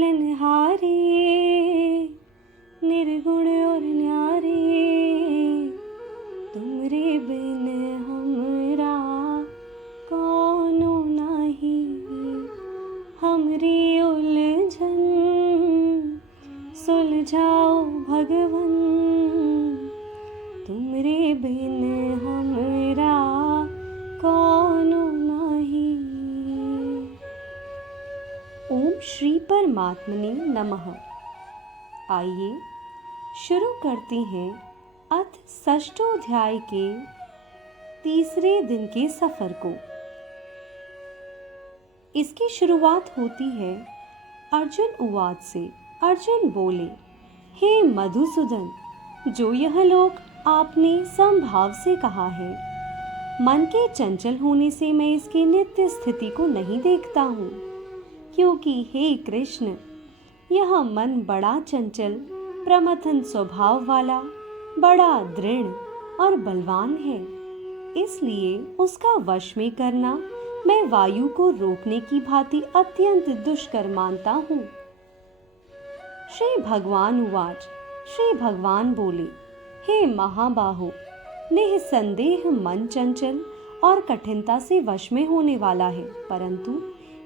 पालनहारे, निर्गुण और न्यारे, तुमरे बिन हमरा कौनो नाही। हमरी उलझन सुलझाओ भगवन, तुमरे बिन हमरा कौनो नाही। ओम श्री परमात्मने नमः। आइए शुरू करते हैं अथ षष्ठोध्याय के तीसरे दिन के सफर को। इसकी शुरुआत होती है अर्जुन उवाच से। अर्जुन बोले, हे मधुसूदन, जो यह लोक आपने समभाव से कहा है, मन के चंचल होने से मैं इसकी नित्य स्थिति को नहीं देखता हूँ, क्योंकि हे कृष्ण, यह मन बड़ा चंचल प्रमथन स्वभाव वाला, बड़ा दृढ़ और बलवान है। इसलिए उसका वश में करना मैं वायु को रोकने की भांति अत्यंत दुष्कर मानता हूँ। श्री भगवान उवाच। श्री भगवान बोले, हे महाबाहो, निःसंदेह मन चंचल और कठिनता से वश में होने वाला है, परंतु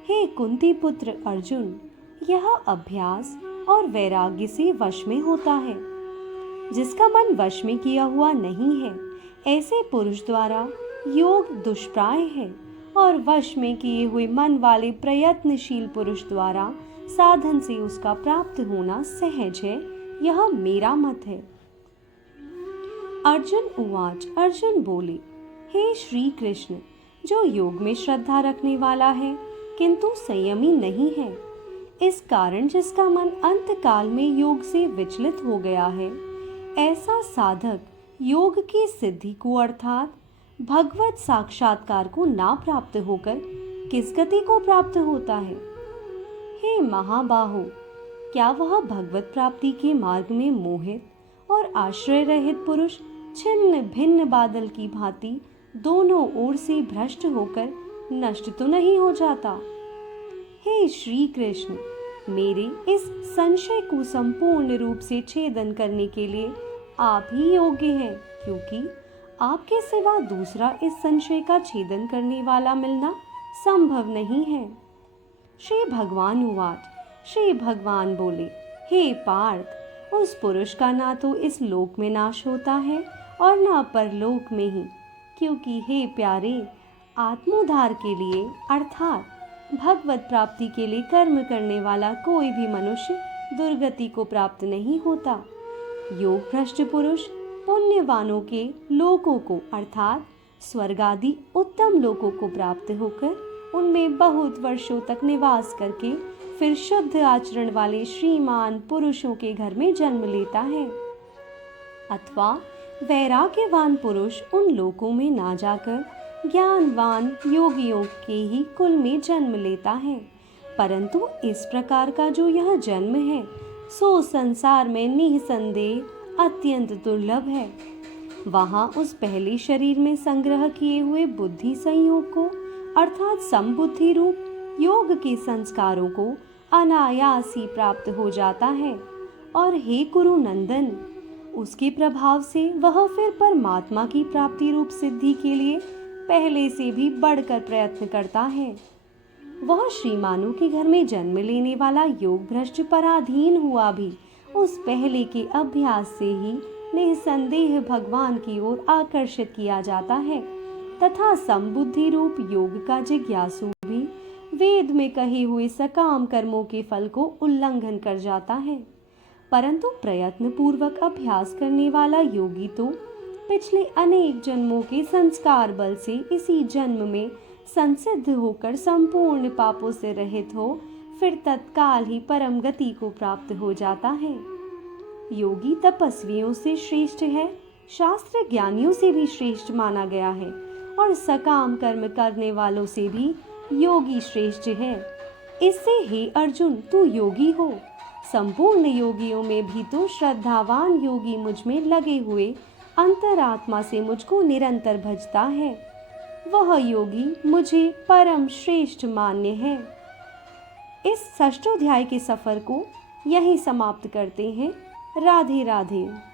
हे कुंती पुत्र अर्जुन, यह अभ्यास और वैराग्य से वश में होता है। जिसका मन वश में किया हुआ नहीं है, ऐसे पुरुष द्वारा योग दुष्प्राय है, और वश में किए हुए मन वाले प्रयत्नशील पुरुष द्वारा साधन से उसका प्राप्त होना सहज है। यह मेरा मत है। अर्जुन उवाच। अर्जुन बोले, हे श्री कृष्ण, जो योग में श्रद्धा रखने वाला है किंतु संयमी नहीं है, इस कारण जिसका मन अंत काल में योग से विचलित हो गया है, ऐसा साधक योग की सिद्धि को अर्थात भगवत साक्षात्कार को ना प्राप्त होकर किस गति को प्राप्त होता है? हे महाबाहो, क्या वह भगवत प्राप्ति के मार्ग में मोहित और आश्रय रहित पुरुष छिन्न भिन्न बादल की भांति दोनों ओर से भ्रष्ट होकर नष्ट तो नहीं हो जाता? हे श्री कृष्ण, मेरे इस संशय को संपूर्ण रूप से छेदन करने के लिए आप ही योग्य हैं, क्योंकि आपके सिवा दूसरा इस संशय का छेदन करने वाला मिलना संभव नहीं है। श्री भगवान उवाच। श्री भगवान बोले, हे पार्थ, उस पुरुष का ना तो इस लोक में नाश होता है और ना परलोक में ही, क्योंकि हे प्यारे, आत्मोद्धार के लिए अर्थात भगवत प्राप्ति के लिए कर्म करने वाला कोई भी मनुष्य दुर्गति को प्राप्त नहीं होता। योग भ्रष्ट पुरुष पुण्यवानों के लोकों को अर्थात स्वर्ग आदि उत्तम लोकों को प्राप्त होकर उनमें बहुत वर्षों तक निवास करके फिर शुद्ध आचरण वाले श्रीमान पुरुषों के घर में जन्म लेता है। अथवा वैराग्यवान पुरुष उन लोकों में ना जाकर ज्ञानवान योगियों के ही कुल में जन्म लेता है। परंतु इस प्रकार का जो यह जन्म है, सो संसार में निसंदेह अत्यंत दुर्लभ है। वहाँ उस पहले शरीर में संग्रह किए हुए बुद्धि संयोग को अर्थात समबुद्धि रूप योग के संस्कारों को अनायास ही प्राप्त हो जाता है। और हे कुरु नंदन, उसके प्रभाव से वह फिर परमात्मा की प्राप्ति रूप सिद्धि के लिए पहले से भी बढ़कर प्रयत्न करता है। वह श्रीमानों के घर में जन्म लेने वाला योग भ्रष्ट पराधीन हुआ भी उस पहले के अभ्यास से ही निसंदेह भगवान की ओर आकर्षित किया जाता है, तथा समबुद्धि रूप योग का जिज्ञासु भी वेद में कहे हुए सकाम कर्मों के फल को उल्लंघन कर जाता है। परंतु प्रयत्न पूर्वक अभ्यास करने वाला योगी तो पिछले अनेक जन्मों के संस्कार बल से इसी जन्म में संसिद्ध होकर संपूर्ण पापों से रहित हो फिर तत्काल ही परम गति को प्राप्त हो जाता है। योगी तपस्वियों से श्रेष्ठ है, शास्त्र ज्ञानियों से भी श्रेष्ठ माना गया है, और सकाम कर्म करने वालों से भी योगी श्रेष्ठ है। इससे हे अर्जुन, तू योगी हो। संपूर्ण योगियों में भी तो श्रद्धावान योगी मुझ में लगे हुए अंतरात्मा से मुझको निरंतर भजता है। वह योगी मुझे परम श्रेष्ठ मान्य है। इस षष्ठोध्याय के सफ़र को यहीं समाप्त करते हैं। राधे राधे।